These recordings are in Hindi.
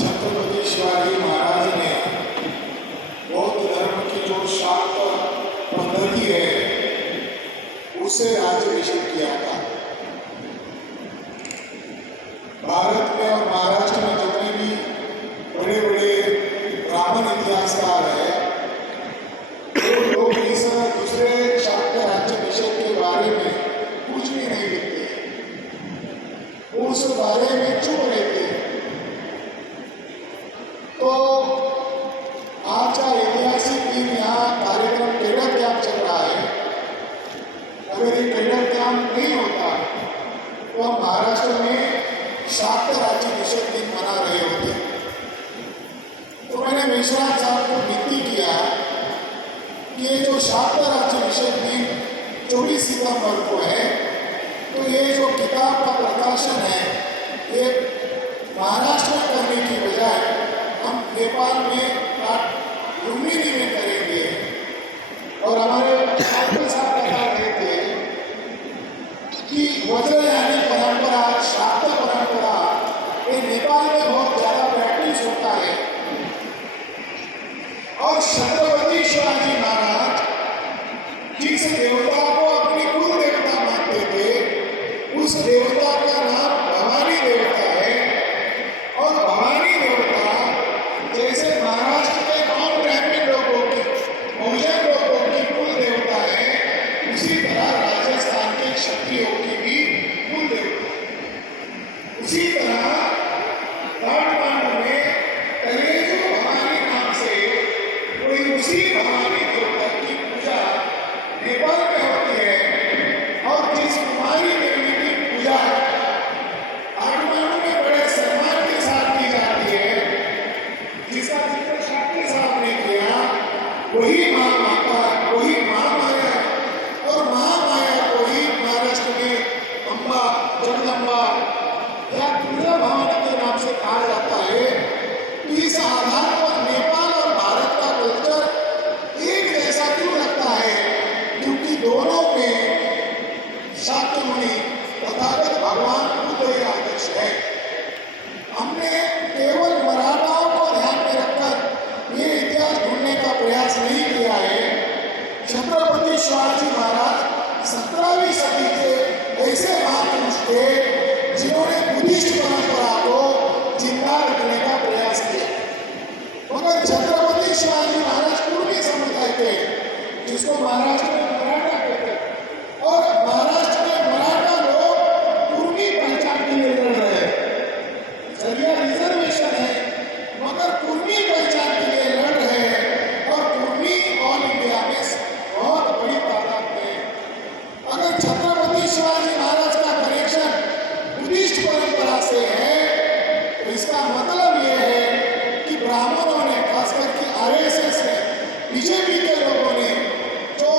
छत्रपति शिवाजी महाराज ने बौद्ध धर्म की जो शाक्त पद्धति है उससे राज्याभिषेक किया था। भारत में और महाराष्ट्र में जितने भी बड़े बड़े ब्राह्मण इतिहासकार हैं वो लोग इस दूसरे शाक्त राज्याभिषेक के बारे में कुछ भी नहीं लिखते, वो उस बारे में चुप रहते। तो आज का ऐतिहासिक दिन यहाँ कार्यक्रम टेलर कैंप चल रहा है। अगर ये टेलर कैंप नहीं होता तो हम महाराष्ट्र में शाक्त राज्याभिषेक दिन मना रहे होते। तो मैंने मेश्राम साहब को विनती किया कि ये जो शाक्त राज्याभिषेक दिन 24 सितंबर को है, तो ये जो किताब का प्रकाशन है ये महाराष्ट्र में करने की बजाय हम नेपाल में लुम्बिनी में करेंगे। और हमारे साहब बता रहे थे कि वज्रयानी परंपरा, शाक्त परंपरा ये नेपाल में बहुत ज़्यादा प्रैक्टिस होता है। और छत्रपति शिवाजी महाराज जिस देवता को अपनी कुल देवता मानते थे उस देवता का नाम भवानी देवता है। और भवानी देवता जैसे महाराष्ट्र के नॉन ब्राह्मण लोगों की, बहुजन लोगों की कुल देवता है, उसी तरह राजस्थान के क्षत्रियों की भी कुल देवता है। उसी तरह काठमांडू में कलेजू भवानी नाम से कोई उसी भवानी देवता की पूजा नेपाल में होती है। और जिस कुमारी देवी की पूजा काठमांडू में बड़े सम्मान के साथ की जाती है, जिसका जिक्र शाक्य साहब ने किया, वही माँ माता, वही माँ माया। और माँ माया को ही महाराष्ट्र में अम्बा, जगदम्बा या दुर्गा भवानी के नाम से कहा जाता है। तो इस आधार पर नेपाल और भारत का कल्चर एक जैसा क्यों लगता है? क्योंकि दोनों में शाक्य मुनि तथागत भगवान बुद्ध ही आदर्श है। हमने केवल मराठाओं को ध्यान में रखकर ये इतिहास ढूंढने का प्रयास नहीं किया है। छत्रपति शिवाजी महाराज 17वीं सदी के ऐसे महापुरुष थे जिन्होंने बुद्धिस्ट परंपरा को जिंदा रखने का प्रयास किया। मगर छत्रपति शिवाजी महाराज कुर्मी समुदाय के, जिसको महाराष्ट्र में मराठा कहते हैं, और महाराष्ट्र में मराठा लोग कुर्मी पहचान के लिए लड़ रहे हैं। जरिया रिजर्वेशन है मगर कुर्मी पहचान के लिए लड़ रहे हैं। और कुर्मी ऑल इंडिया में बहुत बड़ी तादाद में। अगर छत्रपति शिवाजी महाराज का कनेक्शन बुद्धिस्ट परंपरा से है तो इसका मतलब ये है कि ब्राह्मणों ने, खासकर कि आरएसएस ने, बीजेपी के लोगों ने जो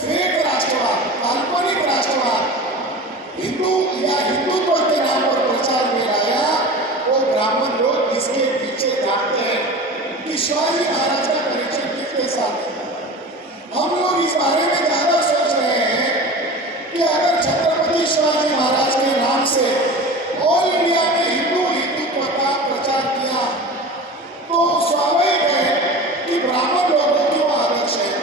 फेक राष्ट्रवाद, काल्पनिक राष्ट्रवाद हिंदू या हिंदुत्व के नाम पर प्रचार में लाया, वो ब्राह्मण लोग इसके पीछे जानते हैं कि शिवाजी महाराज का कनेक्शन किसके साथ है। हम लोग इस बारे में ज़्यादा सोच रहे हैं कि अगर छत्रपति शिवाजी महाराज के नाम से ऑल इंडिया में हिंदुत्व का प्रचार किया तो स्वाभाविक है कि ब्राह्मण लोगों क्यों आदर्श है।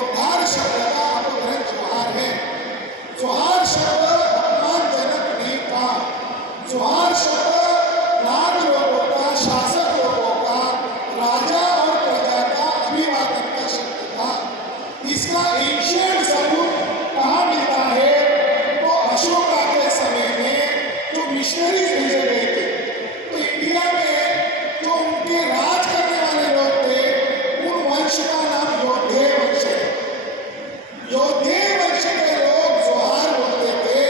योद्धार शब्द का अपग्रंथ जोहार है। जोहार शब्द अपमानजनक नहीं था। जोहार शब्द राज लोगों का, शासक लोगों का, राजा और प्रजा का अभिवादन का शब्द था। इसका एंशिएंट सबूत कहाँ मिलता है? तो अशोका के समय में जो मिशनरी भेजे गए थे, तो इंडिया में जो उनके राज करने वाले लोग थे, उन वंश का नाम योद्धे वंश है। योद्धे वंश के लोग जोहार बोलते थे,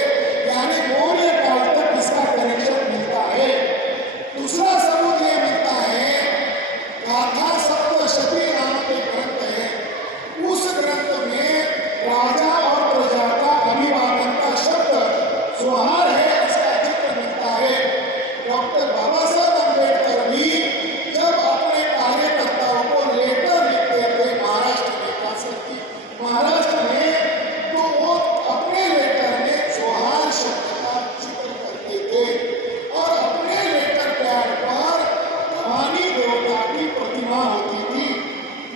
यानी मौर्य काल तक इसका कनेक्शन मिलता है। दूसरा सबूत यह मिलता है, गाथा सप्तशती नाम के ग्रंथ है। उस ग्रंथ में राजा और प्रजा का अभिवादन का शब्द जोहार है, इसका जिक्र मिलता है। डॉक्टर बाबा साहब अम्बेडकर भी जब अपने कार्यकर्ताओं को लेटर लिखते थे महाराष्ट्र में, महाराष्ट्र में, तो वो अपने लेटर में जोहार शब्द का जिक्र करते थे और अपने लेटर पैड पर भवानी देवता की प्रतिमा होती थी।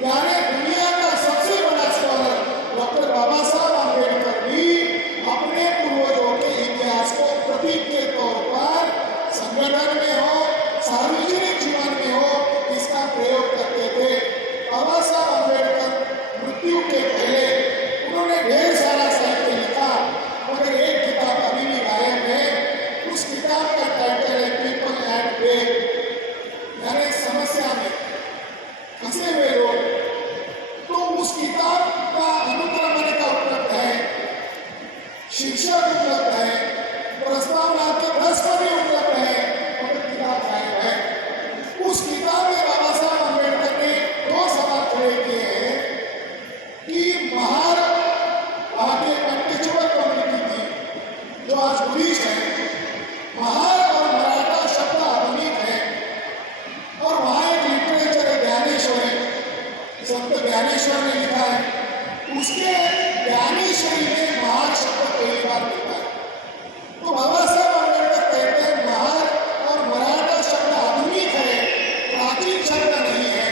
यानी दुनिया का सबसे बड़ा स्कॉलर डॉक्टर बाबा साहब अम्बेडकर भी अपने पूर्वजों के इतिहास को प्रतीक के तौर पर संगठन में हो, सार्वजनिक जीवन में हो, इसका प्रयोग करते थे। बाबा साहब अम्बेडकर मृत्यु के पहले उन्होंने ढेर सारा साहित्य लिखा, मगर एक किताब अभी भी गायब है। उस किताब का टाइटल है पीपल एट वे, यानी समस्या में फंसे हुए लोग। तो उस किताब का अनुक्रमणिका उपलब्ध है, शिक्षक उपलब्ध है, प्रस्तावना के प्रश्न भी उपलब्ध है, मगर किताब गायब है। उस किताब में बाबा साहब अम्बेडकर ने दो सवाल खड़े किए हैं कि महार भारतीय कंटेक्चुअल कम्युनिटी थी जो आज बुद्धिस्ट है, महार और मराठा शब्द आधुनिक है, और वहाँ एक लिटरेचर है ज्ञानेश्वरी, संत ज्ञानेश्वर ने लिखा है, उसके ज्ञानेश्वरी में महार शब्द पहली बार मिलता है। तो बाबा साहब अम्बेडकर कहते हैं महार और मराठा शब्द आधुनिक है, प्राचीन शब्द नहीं है।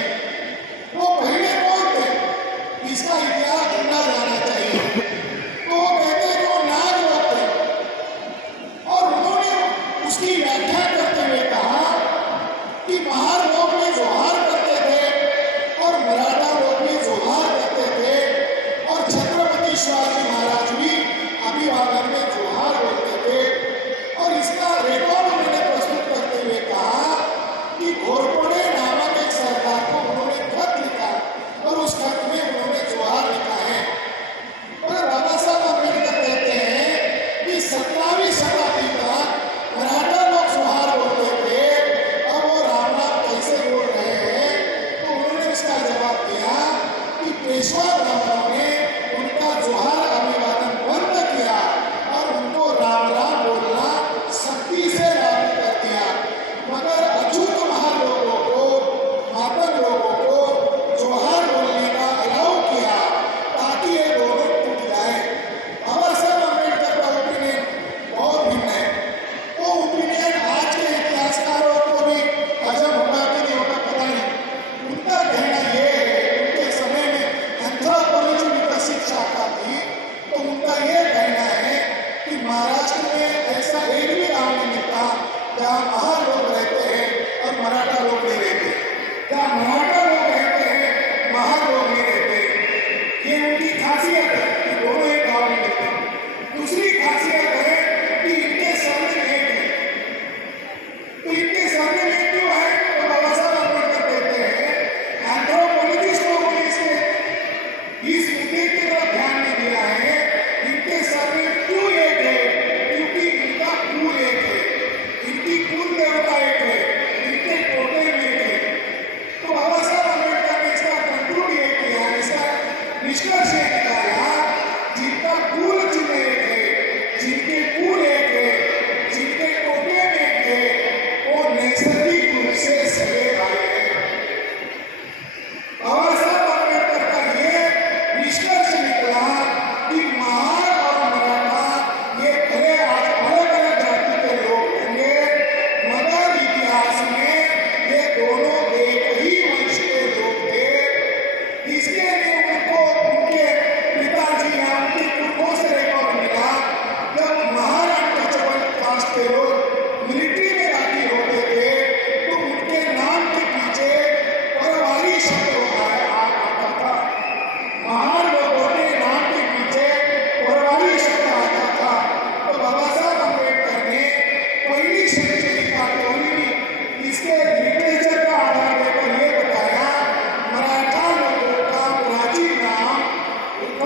वो पहले कौन थे? इसका इतिहास ढूंढा जाना चाहिए। तो वो कहते हैं वो नाग लोग थे, और उन्होंने उसकी व्याख्या करते हुए कहा कि महार लोग भी जोहार करते थे और मराठा लोग भी जोहार करते थे, और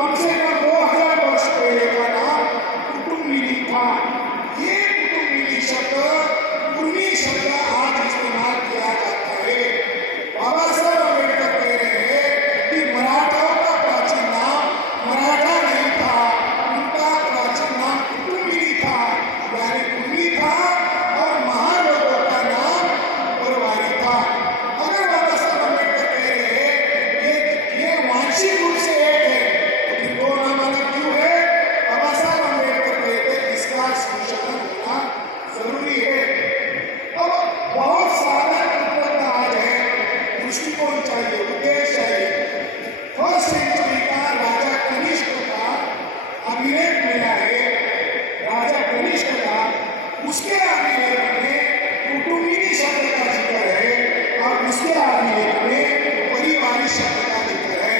कम से कम 2000 वर्ष पहले का नाम कुटुम्बिनी था। ये कुटुम्बिनी शब्द कुर्मी शब्द आज इस्तेमाल किया जाता है। बाबा साहब अम्बेडकर कह रहे हैं कि मराठाओं का प्राचीन नाम मराठा नहीं था, उनका प्राचीन नाम कुटुम्बिनी था, यानी कुर्मी था, और महान लोगों का नाम परवारी था। अगर बाबा साहब अम्बेडकर कह रहे हैं ये वांशिक रूप से एक है, तो फिर दो नाम अलग क्यों है? बाबा साहब अम्बेडकर कहते हैं इसका संशोधन होना जरूरी है। अब बहुत सावधान आज है, दृष्टिकोण चाहिए, उद्देश्य चाहिए। फर्स्ट सेंचुरी का राजा कनिष्क का अभिलेख मिला है, राजा कनिष्क का, उसके अभिलेख में कुटुम्बिनी शब्द का जिक्र है और उसके अभिलेख में परिवारी शब्द का जिक्र है।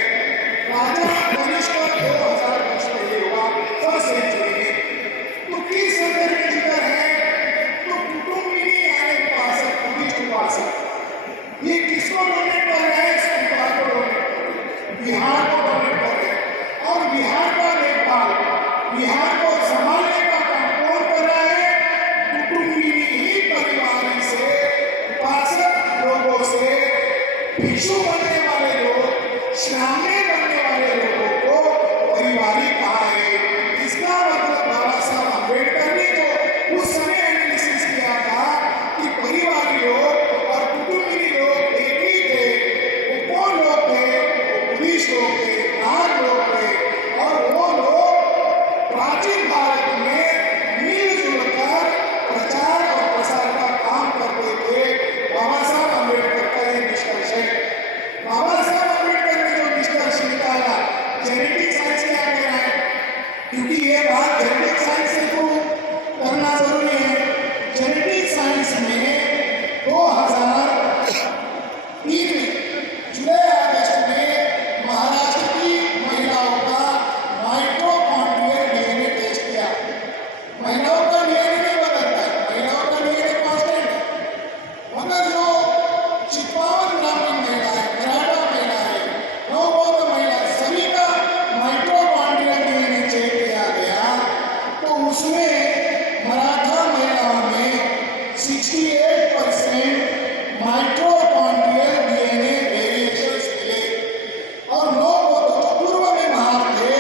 राजा कनिष्क 2000 वर्ष पहले हुआ, फर्स्ट सेंचुरी में। तो किस संदर्भ में जिक्र है? तो कुटुम्बिनी यानी उपासक, बुद्धिस्ट उपासक। ये किसको डोनेट कर रहे हैं? सरकार को डोनेट कर रहे हैं, बिहार को डोनेट कर रहे हैं, और बिहार का देखभाल, बिहार को संभालने का काम कौन कर रहा है? कुटुम्बिनी ही परिवार से, उपासक लोगों से, भिक्षु बनने वाले लोग, श्राम्य बनने वाले लोगों को परिवारी कहा है। इसका मतलब बाबा साहब अम्बेडकर ने जो उस समय एनालिसिस किया था कि परिवारी लोग और कुटुम्बिनी लोग एक ही थे, वो कौन लोग थे? वो बुद्धिस्ट लोग थे, नाग लोग थे, और वो लोग प्राचीन भारत में मिलजुल कर प्रचार और प्रसार का काम करते थे। बाबा साहब अम्बेडकर का ये निष्कर्ष है। बाबा साहब अम्बेडकर ने जो निष्कर्ष निकाला, जेनेटिक साइंस क्या कह रहा है? क्योंकि ये बात जेनेटिक साइंस से तो करना जरूरी है। जेनेटिक साइंस में 2003 में जुलाई अगस्त में महाराष्ट्र की महिलाओं का माइटोकॉन्ड्रियल डीएनए टेस्ट किया। महिलाओं का डीएनए नहीं बदलता है, महिलाओं का डीएनए कांस्टेंट है, मगर जो चितपावन ग्रामीण महिला है, मराठा महिला है, नवबौद्ध महिला, सभी का माइटोकॉन्ड्रियल डीएनए चेक किया गया, तो उसमें मराठा महिलाओं में 68% माइटोकॉन्ड्रियल डीएनए वेरिएशंस मिले, और नवबौद्ध जो पूर्व में महान थे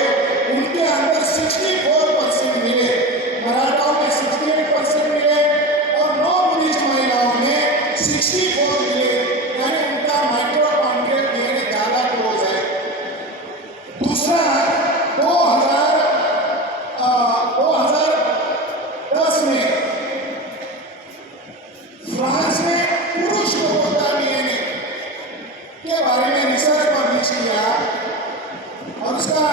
उनके अंदर 64% मिले। मराठाओं में 68% मिले और नवबुद्धिस्ट महिलाओं में 64 मिले, यानी उनका माइटोकॉन्ड्रियल डीएनए ज्यादा क्लोज है। दूसरा 2010 में फ्रांस में पुरुष लोगों का डीएनए के बारे में रिसर्च पब्लिश किया, और उसका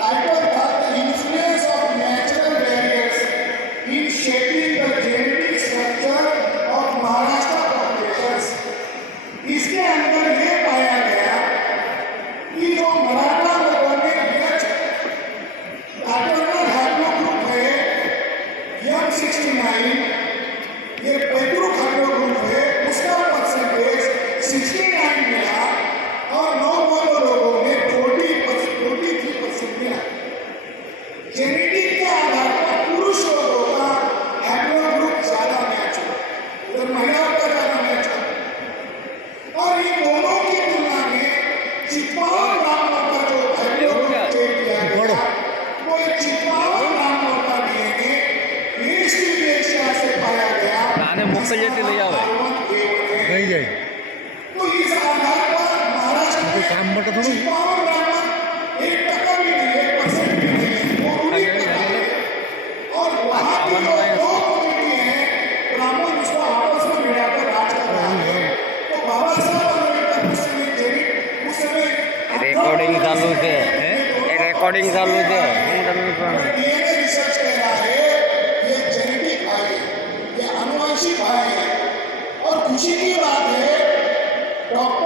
टाइटल था the influence of natural barriers in shaping the genetic structure of Maharashtra populations. इसके अंदर ये पाया गया कि जो मराठा लोगों में पैटर्नल हैप्लोग्रुप है M69, ये पैतृक हैप्लोग्रुप है, उसका परसेंटेज 69 मिला, और नवबौद्ध लोगों में 43% मिला। जेनेटिक के आधार पर पुरुष लोगों का हैप्लोग्रुप ज्यादा मैच हुआ, उधर महिलाओं का ज्यादा मैच हुआ, और इन दोनों की तुलना में चितपावन ब्राह्मणों का जो हैप्लोग्रुप चेक किया गया, वो एक चितपावन ब्राह्मणों का डीएनए ईस्ट एशिया से पाया गया, नहीं जाए तो इस आधार पर महाराष्ट्र में काम बटा थोड़ा चितपावन ब्राह्मण 1% भी नहीं, 1% भी नहीं है, वो रूढ़ी प्रथा है। और वहाँ की जो दो कम्युनिटी है, ब्राह्मण उसको आपस में मिलाकर राज कर रहा है। तो बाबा साहब अम्बेडकर उस समय रेकॉर्डिंग चालू है, रेकॉर्डिंग चालू है। डीएनए रिसर्च कर रहा है, ये जेनेटिक भाई है, ये अनुवंशिक भाई है। और खुशी की बात है, डॉक्टर